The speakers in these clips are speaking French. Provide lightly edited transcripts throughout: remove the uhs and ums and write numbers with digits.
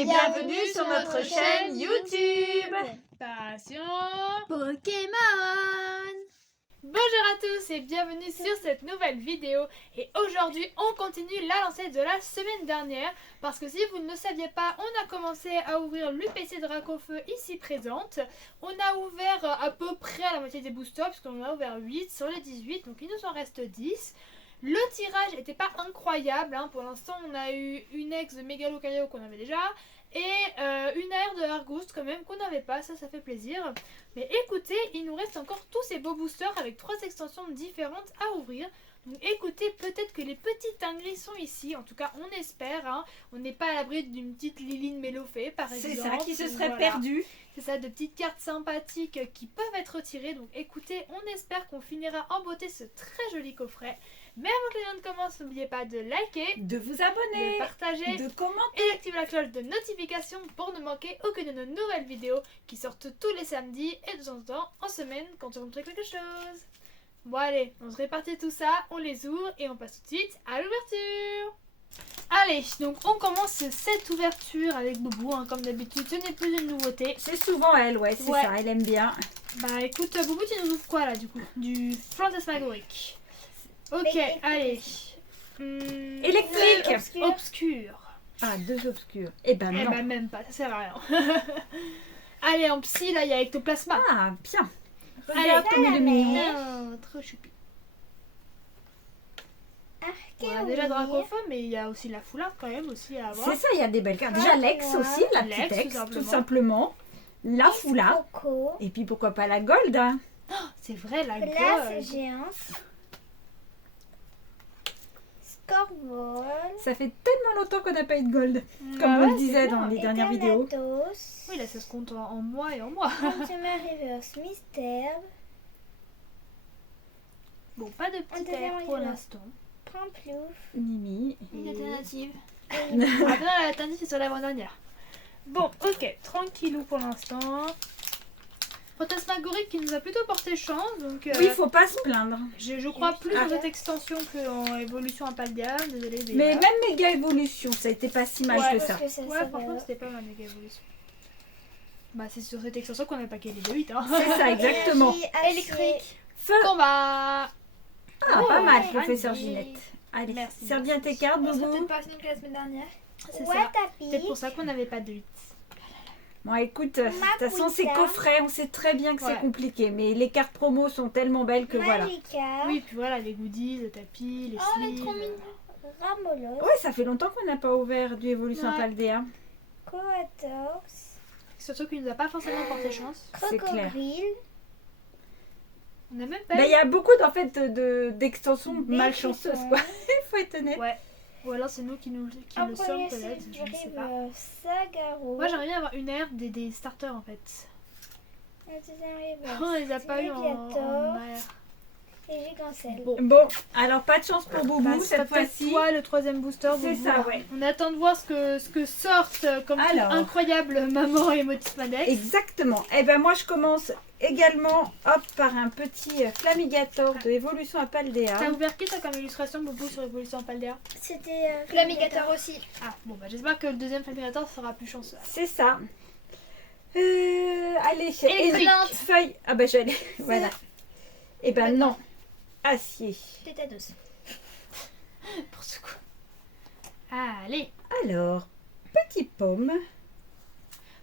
et bienvenue sur notre chaîne YouTube Passion Pokémon. Bonjour à tous et bienvenue sur cette nouvelle vidéo. Et aujourd'hui on continue la lancée de la semaine dernière. Parce que si vous ne le saviez pas, on a commencé à ouvrir l'UPC Dracofeu ici présente. On a ouvert à peu près à la moitié des boosters, puisqu'on en a ouvert 8 sur les 18, donc il nous en reste 10. Le tirage n'était pas incroyable, hein. Pour l'instant on a eu une ex de Megalocario qu'on avait déjà et une AR de Argouste quand même qu'on n'avait pas, ça fait plaisir. Mais écoutez, il nous reste encore tous ces beaux boosters avec 3 extensions différentes à ouvrir. Donc écoutez, peut-être que les petites dingueries sont ici, en tout cas on espère, hein. On n'est pas à l'abri d'une petite Liline Mélofée par exemple. C'est ça, qui se serait Voilà. perdue. C'est ça, de petites cartes sympathiques qui peuvent être retirées. Donc écoutez, on espère qu'on finira en beauté ce très joli coffret. Mais avant que les vidéos ne commencent, n'oubliez pas de liker, De vous abonner, de partager de commenter. et d'activer la cloche de notification pour ne manquer aucune de nos nouvelles vidéos qui sortent tous les samedis et de temps en temps en semaine quand on fait quelque chose. Bon allez, on se répartit tout ça, on les ouvre et on passe tout de suite à l'ouverture. Allez, donc on commence cette ouverture avec Boubou, hein, comme d'habitude, ce n'est plus une nouveauté. C'est souvent elle, ouais, c'est Ouais. ça, elle aime bien. Bah écoute, Boubou, tu nous ouvres quoi là du coup? Du Fantasmagorique. Ok, allez. Électrique. Obscur. Ah, 2 obscurs. Eh ben Eh non. bah même pas, ça sert à rien. Allez, en psy, là, il y a Ectoplasma. Ah, bien. Allez, Regarde comme il est mignon. Oh, trop choupi. On a déjà Dracofeu, mais il y a aussi la foulard quand même aussi à avoir. C'est ça, il y a des belles cartes. Déjà Lex aussi, la Lex, petite ex, tout tout simplement. simplement. La foula. Coco. Et puis pourquoi pas la gold, hein. C'est vrai, la Glace gueule. géante. Scorball. Ça fait tellement longtemps qu'on n'a pas eu de gold. Ah Comme ouais, on le c'est disait clair. dans les dernières vidéos. Eternatus. Oui, là, ça se compte en mois et en mois. Ultima Reverse Mystère. Bon, pas de On petit devait air en pour lire. l'instant. Pamplouf. Mimi. Une alternative. Ah non, l'alternative, c'est sur l'avant-dernière. Bon, ok, tranquillou pour l'instant. Fantasmagorique qui nous a plutôt porté chance, donc Oui, faut pas se plaindre. je crois plus Ah. en cette extension qu'en évolution à Paldea, désolé. Mais voilà. même méga évolution, ça a été pas si mal Ouais, que Parce ça. que ça Ouais, s'appelle- franchement, c'était pas mal, méga évolution. Bah, c'est sur cette extension qu'on a paqué les 8, hein. C'est ça, exactement. Énergie, acier. Électrique. Feu. Combat. Ah, pas mal, professeur Andy. Ginette. Allez, Merci, serre bien tes cartes, On serait Boubou. peut-être pas fini que la semaine dernière. C'est ça. Watapi. C'est pour ça qu'on n'avait pas de 8. Bon, écoute, de toute façon, ces Mapuita. coffrets, on sait très bien que Ouais. c'est compliqué. Mais les cartes promo sont tellement belles que voilà. Magikarp. Oui, puis voilà, les goodies, le tapis, les Oh, on est sleeves. trop mignon. Ramolos. Ouais, ça fait longtemps qu'on n'a pas ouvert du Evolution Ouais. Paldea. Coator. Surtout qu'il nous a pas forcément porté chance. C'est clair. Crocodile. On n'a même pas Bah, eu. il y a beaucoup d'extensions Des malchanceuses, chiffons. quoi. Il faut être honnête. Ouais. Ou alors c'est nous qui le En sommes premier, peut-être, c'est je ne sais pas. Sagaro. Moi j'aimerais bien avoir une aire des starters en fait. Le deuxième reverse. On les a pas eu en Léviator aire. Et Gigancel. Bon. Bon, alors pas de chance pour Boubou Bah, c'est cette peut-être fois-ci. toi le troisième booster. C'est Boubou. ça, ouais. On attend de voir ce que sortent comme truc Alors. incroyable maman et Motismadex. Exactement. Et ben moi je commence également hop par un petit Flamigator de Evolution à Paldea. T'as ouvert qui toi comme illustration Boubou sur Evolution Paldea? C'était Flamigator aussi. Ah bon bah j'espère que le deuxième Flamigator sera plus chanceux. C'est ça. Allez, Électrique. feuille. Ah bah j'allais. Voilà. Et ben non. Acier. Tétanos. Pour ce coup. Allez. Alors, petit pomme.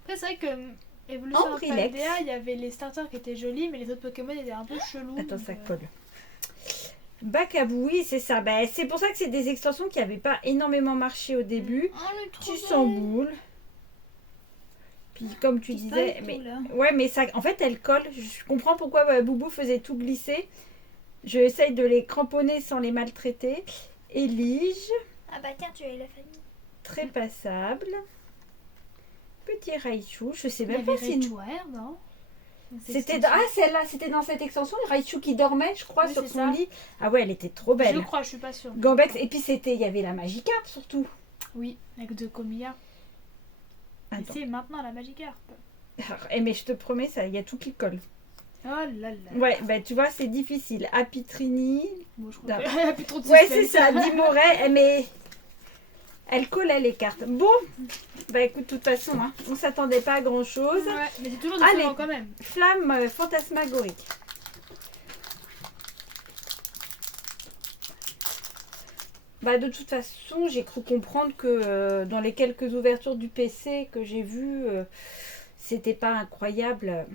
Après c'est vrai que Evolution Ambrilex. Paldea, il y avait les starters qui étaient jolis mais les autres Pokémon étaient un peu chelous. Attends, donc, ça colle. Bacabou, oui, c'est ça. Bah, c'est pour ça que c'est des extensions qui n'avaient pas énormément marché au début. Oh, le trop Tu sens boule. Puis comme tu disais, mais ouais, mais ça, en fait, elle colle. Je comprends pourquoi Boubou faisait tout glisser. Je essaye de les cramponner sans les maltraiter. Élige, Ah bah tiens, tu as eu la famille. très passable. Petit Raichu, je sais Il y même avait pas si Rayquaza, non? c'était celle-là, c'était dans cette extension, le Raichu qui dormait, je crois, Oui, sur c'est son ça. lit. Ah ouais, elle était trop Je belle. crois, je suis pas sûre. Gambex, et puis il y avait la Magikarp surtout. Oui, avec de Comilla. Et Attends. c'est maintenant la Magikarp. Mais je te promets, ça, il y a tout qui colle. Oh là là. Ouais, bah tu vois, c'est difficile. Apitrini. Bon, je Non. crois qu'il n'y a plus trop de Ouais, suspense. c'est ça, Dimoret, mais Elle collait les cartes. Bon, bah écoute, de toute façon, hein, on s'attendait pas à grand chose. Ouais, mais c'est toujours Allez. décevant quand même. Flamme fantasmagorique. Bah de toute façon, j'ai cru comprendre que dans les quelques ouvertures du PC que j'ai vues, c'était pas incroyable.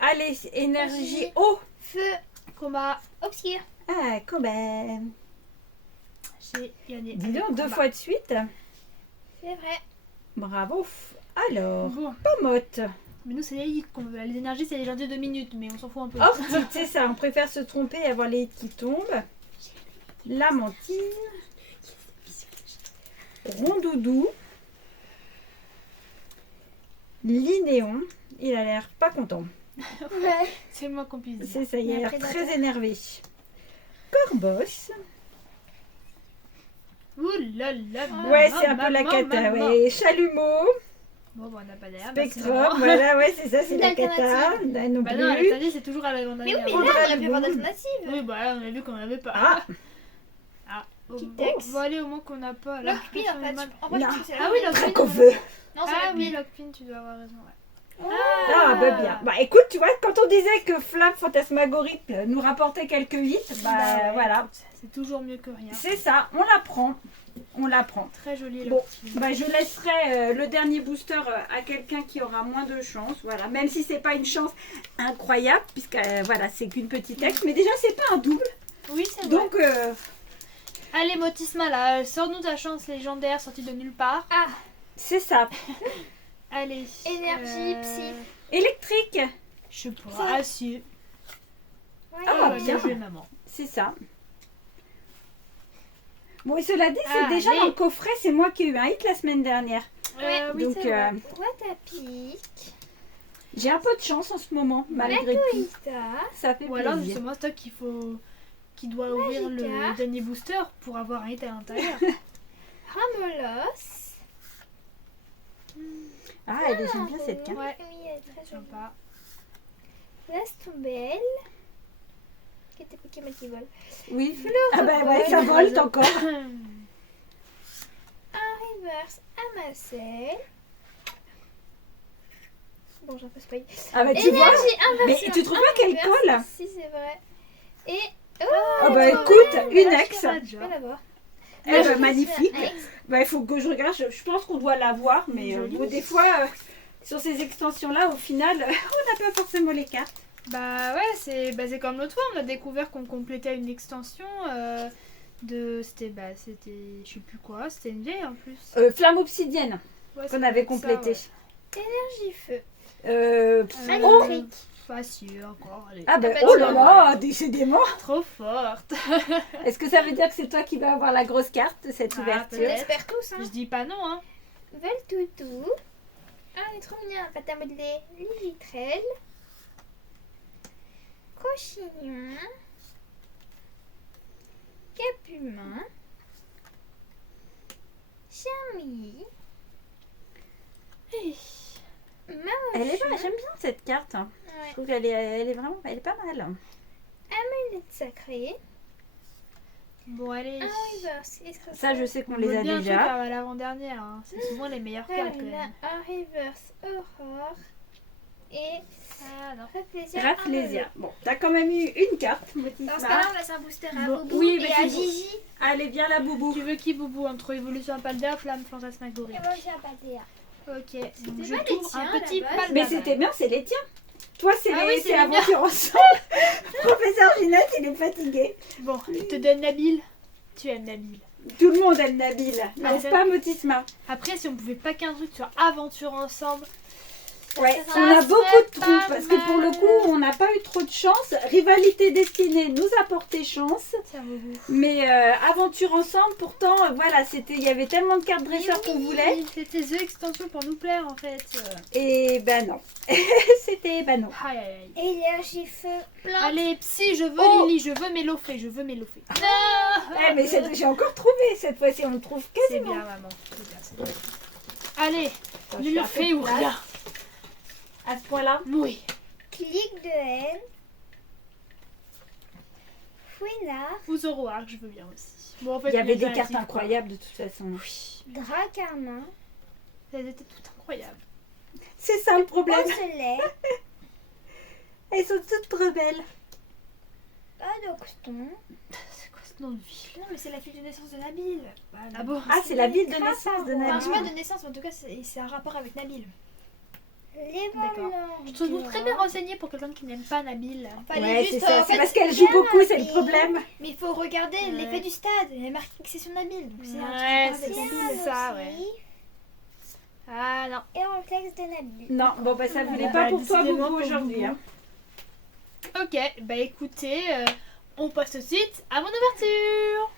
Allez, énergie Vas-y. eau. Feu. Combat. Obscur. Ah, quand même. J'ai gagné. Dis donc, 2 Combat. fois de suite. C'est vrai. Bravo. Alors, Bon. Pomote. Mais nous, c'est les hits qu'on veut. Les énergies, c'est les gens de 2 minutes, mais on s'en fout un peu. Ortie, c'est ça, on préfère se tromper et avoir les hits qui tombent. Lamantine. Rondoudou. Linéon. Il a l'air pas content. Ouais. C'est le moins qu'on puisse dire. C'est ça, il a Un l'air prédateur. très énervé. Corboss. Ouh là là. Ouais, c'est un peu la cata. Ouais. Chalumeau. Bon, bah, on n'a pas d'air. Spectrum. Voilà, ouais, c'est ça, c'est la cata. L'alternative. Là non Bah non, plus. la tannée, c'est toujours à la grande Mais oui, mais dernière. là, on aurait pu Boom. avoir d'alternative. Oui, bah là, on a vu qu'on n'avait pas. Ah, Ah. Bon, Kitex. bon, allez, au moins qu'on n'a pas. Là, L'Ocpin, ça en fait fait. mal. En vrai, je Non. trouve que c'est Ah la oui, même. L'Ocpin. Drac au feu. Non, c'est Ah la oui, L'Ocpin. L'Ocpin, tu dois avoir raison. Ouais. Ah, bah bien. Bah écoute, tu vois, quand on disait que Flamme Fantasmagorique nous rapportait quelques hits, bah ouais, voilà. C'est toujours mieux que rien. C'est ça, on l'apprend. On l'apprend. Très joli Bon, l'Ocpin. bah je laisserai le dernier booster à quelqu'un qui aura moins de chance. Voilà, même si c'est pas une chance incroyable, puisque voilà, c'est qu'une petite ex, mais déjà c'est pas un double. Oui, c'est vrai. Donc Allez, Motisma, là, sors-nous ta chance légendaire sortie de nulle part. c'est ça. Allez. Énergie, psy. Électrique, Je sais pas. Ah, si. Ah, Ouais, bien. joué, maman. c'est ça. Bon, et cela dit, c'est Ah, déjà allez. dans le coffret, c'est moi qui ai eu un hit la semaine dernière. Oui, Donc, c'est vrai. Watapic. j'ai un peu de chance en ce moment, malgré tout. Ita. Ça fait Ou alors, plaisir. justement, c'est toi qui doit ouvrir le Magikarp. dernier booster pour avoir un hit à l'intérieur. Ramolos. Ah, j'aime bien cette carte. Ouais. Oui, elle est très jolie. Sympa. Lastombelle. Qui était Pokémon qui vole. Oui. Ah bah ouais, ça vole encore. Un reverse Amacel. Bon, j'ai un peu spoilé. Ah bah tu vois. Énergie inversée. Mais tu trouves pas qu'elle colle? Si, c'est vrai. Et. Ah bah écoute, une ex. Je peux la voir. Eh bah magnifique. Un ex. Bah il faut que je regarde, je pense qu'on doit la voir, mais Joli. bon, des fois, sur ces extensions-là, au final, on n'a pas forcément les cartes. Bah ouais, c'est comme l'autre fois, on a découvert qu'on complétait une extension c'était, je sais plus quoi, c'était une vieille en plus. Flamme obsidienne, Ouais, qu'on ça avait doit être ça, complété. ouais. Énergie feu. Oh Électrique. Pas sûr encore, allez. Ah bah bah, oh tu là vois. là, décidément. Trop forte. Est-ce que ça veut dire que c'est toi qui vas avoir la grosse carte de cette Ah, ouverture? peut-être. J'espère tous, hein. Je dis pas non, hein. Veltoutou. Ah, elle est trop mignonne. Pâte à modeler. Lilitrel. Cochignon. Capumin. Charmille. Elle est pas, j'aime bien cette carte. Je Ouais. trouve qu'elle est vraiment, elle est pas mal. Amulette sacrée. Bon, allez. Un reverse. Ça, je sais qu'on On les vote a bien le truc déjà. à l'avant-dernière, hein. C'est souvent les meilleures cartes quand même. Un reverse aurore. Et Ah non. Rafflesia. Rafflesia. Bon, t'as quand même eu une carte, Dans ce Motisma. cas-là, on laisse un booster à Bon, Boubou oui, mais et à c'est Gigi. Allez, viens la boubou. Tu veux qui, Boubou, entre Évolution Paldea, Flamme Fantasmagorique? Et moi, j'ai un Paldea. Ok, donc C'était je pas les tourne tiens, un à petit la base. Paldea. Mais c'était bien, c'est les tiens. Toi, c'est Ah les, oui, c'est c'est les miens. aventure ensemble. Professeur Ginette, il est fatigué. Bon, je te donne Nabil. Tu aimes Nabil. Tout le monde aime Nabil. N'est-ce c'est- pas, Motisma? Après, si on pouvait pas qu'un truc sur aventure ensemble. Ouais, Ça on a serait beaucoup de trous pas parce que pour le mal. coup, on n'a pas eu trop de chance. Rivalité destinée nous a porté chance. Tiens, Boubou. Mais aventure ensemble, pourtant, voilà, il y avait tellement de cartes dresseurs qu'on voulait. C'était The Extension pour nous plaire en fait. Et ben non. C'était ben non. Aïe aïe aïe. Énergie feu. Plein. Allez, Psy, je veux Oh. Lily, je veux Mélofée, je veux Mélofée. Eh, mais j'ai encore trouvé cette fois-ci, on le trouve C'est quasiment. bien, maman. C'est bien, c'est bien. Allez, Attends, je fais un Mélofée peu ou de place. rien. À ce point-là. Oui. Clic de haine. Fouinard. Ou Zoroark, je veux bien aussi. Bon, en fait, Il y avait des les cartes alternatives, incroyables de toute façon. Oui, Dracarmin. elles étaient toutes incroyables. C'est ça le problème. Osselet. Elles sont toutes trop belles. Adoxton. C'est quoi ce nom de ville? Non, mais c'est la ville de naissance de Nabil. Ah bon? Ah, c'est la ville de naissance de Enfin, Nabil. je sais pas de naissance, mais en tout cas, c'est un rapport avec Nabil. Les D'accord. Je te trouve très bien renseignée pour quelqu'un qui n'aime pas Nabil. Fallait Ouais, juste, c'est ça. en C'est fait, parce qu'elle joue beaucoup, c'est le Nabil. problème. mais il faut regarder Ouais. l'effet du stade. Il y a marqué que c'est sur Nabil. Donc c'est un truc Ouais, avec c'est Nabil. ça, ouais. Ah non. Et réflexe de Nabil. Non, bon, bah ça voulait Bah, pas pour toi, décidément, Boubou, pour aujourd'hui. Boubou. Hein. Ok, bah écoutez, on passe tout de suite à mon ouverture.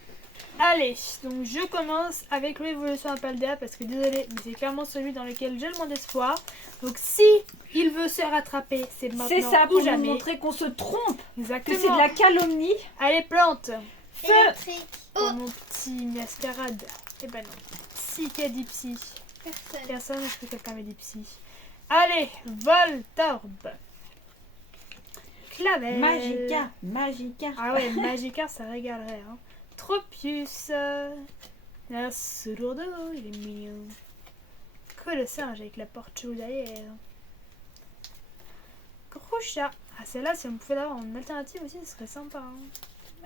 Allez, donc je commence avec l'évolution Apaldea parce que désolé, mais c'est clairement celui dans lequel j'ai le moins d'espoir. Donc si il veut se rattraper, c'est maintenant C'est ça, ou pour nous jamais. montrer qu'on se trompe, que Exactement. c'est de la calomnie. Allez, plante. Feu. Électrique. Oh mon petit mascarade. Eh ben non. Psy, qui a dit psy? Personne. Personne, est-ce que quelqu'un m'a dit psy? Allez, Voltorb. Clavel. Magica. Ah ouais, Magikarp, ça régalerait. Hein. Tropius. Un Solourdo, il est mignon. Colossinge avec la porte chaude derrière. Groucha. Ah, celle-là, si on pouvait l'avoir en alternative aussi, ce serait sympa. Hein.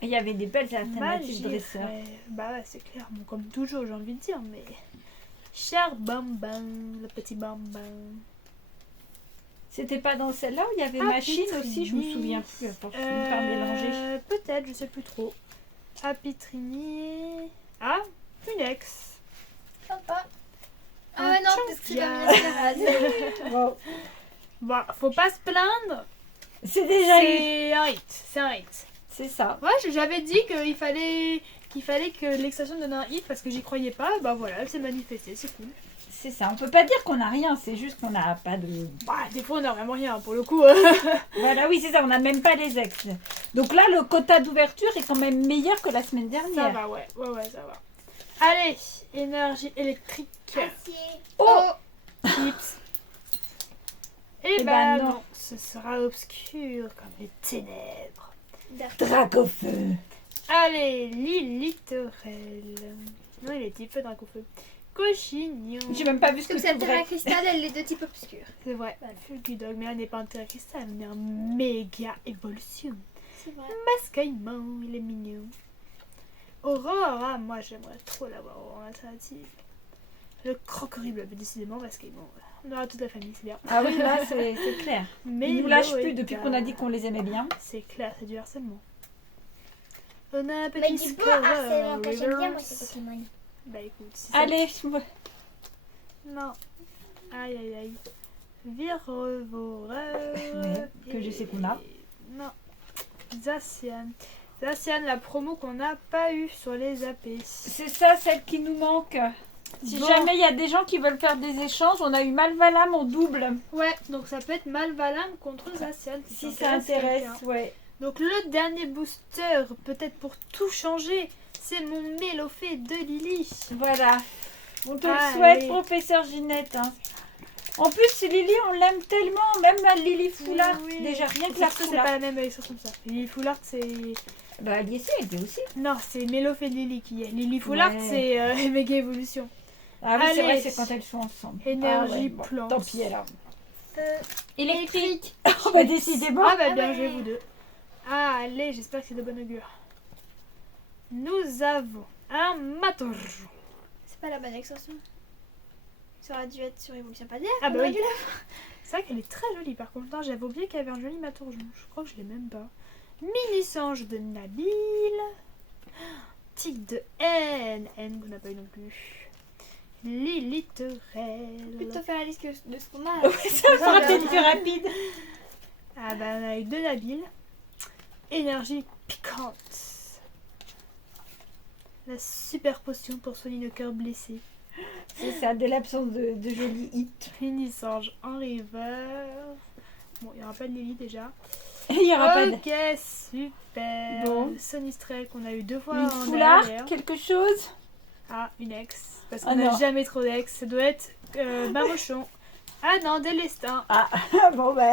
Il y avait des belles alternatives dresseurs. Magifrey. Bah ouais, c'est clair. Bon, comme toujours, j'ai envie de dire, mais... Cher Bambam, le petit Bambam. C'était pas dans celle-là où il y avait Ah, Machine Pitrini. aussi, je me souviens plus, à force de me faire mélanger. Peut-être, je sais plus trop. Apitrini. Ah, une ex. Sympa. Ah Un ouais, non, parce que c'est pas champion. mascarade. Bon, Bon, faut pas se plaindre. c'est déjà eu. C'est un hit. C'est un hit. C'est ça. Ouais, j'avais dit qu'il fallait que l'extension donne un hit parce que j'y croyais pas. Bah voilà, elle s'est manifestée, c'est cool. C'est ça. On peut pas dire qu'on a rien, c'est juste qu'on n'a pas de. Bah, des fois, on a vraiment rien pour le coup. Voilà, oui, c'est ça, on n'a même pas les ex. Donc là, le quota d'ouverture est quand même meilleur que la semaine Ça dernière. va, ouais, ça va. Allez, énergie électrique. Acier. Oh, Tips. Eh Et ben bah non. non, ce sera obscur comme les ténèbres. Dracofeu. Allez, Lilitorel. Non, il est type feu Dracofeu. Cochignon. J'ai même pas vu ce que Comme tu c'est Terra voudrais. Cristal, elle est de type obscur. C'est vrai. Fulgudog, mais elle n'est pas un terrain cristal, mais un méga évolution. C'est vrai. Mascaillement, il est mignon. Aurora, moi j'aimerais trop l'avoir en alternative. Le croc-horrible, mais décidément, Mascaillement. On aura toute la famille, c'est bien. Ah oui, là, c'est clair. Mais Ils nous lâchent plus depuis qu'on a dit qu'on les aimait bien. C'est clair, c'est du harcèlement. On a un Mais petit du coup, score. harcèlement, que j'aime bien, moi, ces Pokémon. Bah écoute, si c'est- Allez, Non. Aïe aïe aïe. Virevoreur. Ouais, que je sais qu'on a. Non. Zacian. Zacian, la promo qu'on n'a pas eue sur les AP. c'est ça celle qui nous manque. Si Bon. jamais il y a des gens qui veulent faire des échanges, on a eu Malvalam en double. Ouais, donc ça peut être Malvalam contre Zacian. Si ça intéresse, quelqu'un. ouais. Donc le dernier booster, peut-être pour tout changer, c'est mon Mélofée de Lily. Voilà. On te le Allez. souhaite, professeur Ginette. Hein. En plus, Lily, on l'aime tellement, même à Lily Foulard. Oui. Déjà, rien que C'est la c'est Foulard. pas la même expression que ça. Lily Foulard, c'est... Bah, Alice, elle était aussi. Non, c'est Mélofée de Lily qui est. Lily Foulard, Ouais. c'est Méga Évolution. Ah oui, c'est Allez. vrai, c'est quand elles sont ensemble. Énergie bon, plante. tant pis, alors. Feu. Électrique. Oh, bah, décidément. Ah bah Ah bien ouais. joué vous deux. Ah allez, j'espère que c'est de bon augure. Nous avons un Matorjo. C'est pas la bonne extension. Ça aurait dû être sur Evolution Padière. Ah bah oui. C'est vrai qu'elle est très jolie par contre. J'avais oublié qu'il y avait un joli Matorjo. Je crois que je l'ai même pas. Mini-sange de Nabil. Tic de N. N qu'on n'a pas eu non plus. Lilitorel. Plutôt faire la liste de ce qu'on a. Oui, ça sera peut-être plus rapide. Ah bah on a eu deux Nabil. Énergie piquante. La super potion pour soigner le cœur blessé. C'est ça, de l'absence de jolis hits. Mini-sange en river. Bon, il n'y aura pas de Lily déjà. Il n'y aura pas de... Ok, super. Bon. Sonistrel qu'on a eu deux fois Une en foulard, dernière. quelque chose. Ah, une ex. Parce Ah qu'on n'a non. jamais trop d'ex. Ça doit être Bamochon. Ah non, Délestin. Ah, bon ben...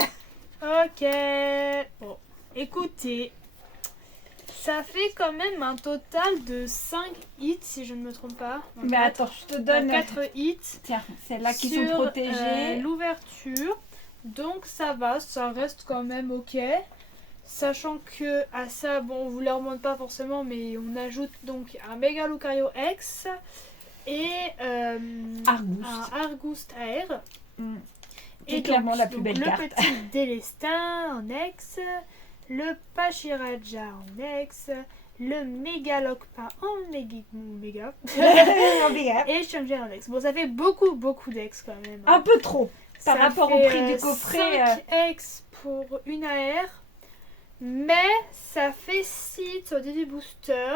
Ok. Bon, écoutez. Ça fait quand même un total de 5 hits si je ne me trompe pas. Mais attends, je te donne 4 hits. Tiens, celles-là qui sont sur, protégées. l'ouverture. Donc ça va, ça reste quand même ok. Sachant que à ça, bon, on vous les remonte pas forcément, mais on ajoute donc un Mega Lucario X et Argoust. un Argoust AR. Qui est clairement la plus belle le carte. petit Délestin en X, le Pachiraja en X, le Mégalocpa en méga et Changer en X. Bon, ça fait beaucoup d'X quand même. Un peu trop par Ça rapport au fait, prix du coffret. 5 X pour une AR, mais ça fait 6 au début booster.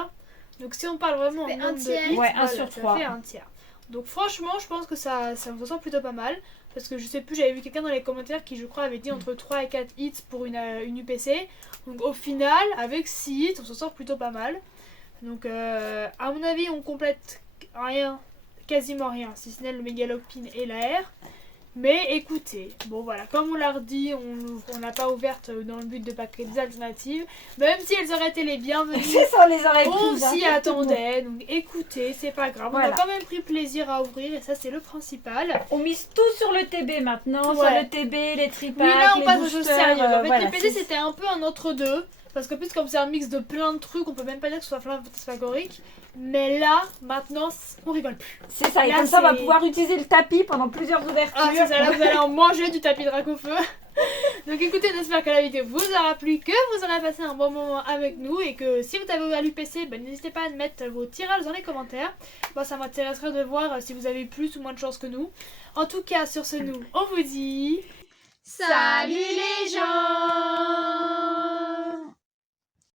Donc si on parle vraiment en fait un nombre de tiers. hits, Ouais, un voilà, sur ça 3. fait un tiers. Donc franchement, je pense que ça me ressort plutôt pas mal. Parce que je sais plus, j'avais vu quelqu'un dans les commentaires qui, je crois, avait dit entre 3 et 4 hits pour une UPC. Donc au final, avec 6 hits, on s'en sort plutôt pas mal. Donc à mon avis, on complète rien, quasiment rien, si ce n'est le Megalopin et la R. Mais écoutez, bon voilà, comme on l'a redit, on l'a pas ouverte dans le but de pas créer des alternatives. Même si elles auraient été les bienvenues, C'est ça, on les aurait on prises, hein, s'y tout le monde. attendait. Donc écoutez, c'est pas grave. Voilà. On a quand même pris plaisir à ouvrir et ça c'est le principal. On mise tout sur le TB maintenant, Ouais. sur le TB, les tripacks, Oui, là on les passe aux boosters, choses sérieuses. En fait, voilà, le PC c'est- c'était un peu un entre-deux. Parce qu'en plus, comme c'est un mix de plein de trucs, on peut même pas dire que ce soit plein de fantasmagoriques. Mais là, maintenant, on rigole plus. C'est ça, et Là, comme ça on va c'est- pouvoir utiliser le tapis pendant plusieurs ouvertures. Ah, c'est ça, là vous allez en manger du tapis de Dracofeu. Donc écoutez, j'espère que la vidéo vous aura plu, que vous aurez passé un bon moment avec nous et que si vous avez ouvert l'UPC, ben, n'hésitez pas à mettre vos tirages dans les commentaires. Bon, ça m'intéresserait de voir si vous avez plus ou moins de chance que nous. En tout cas, sur ce, nous, on vous dit... Salut les gens!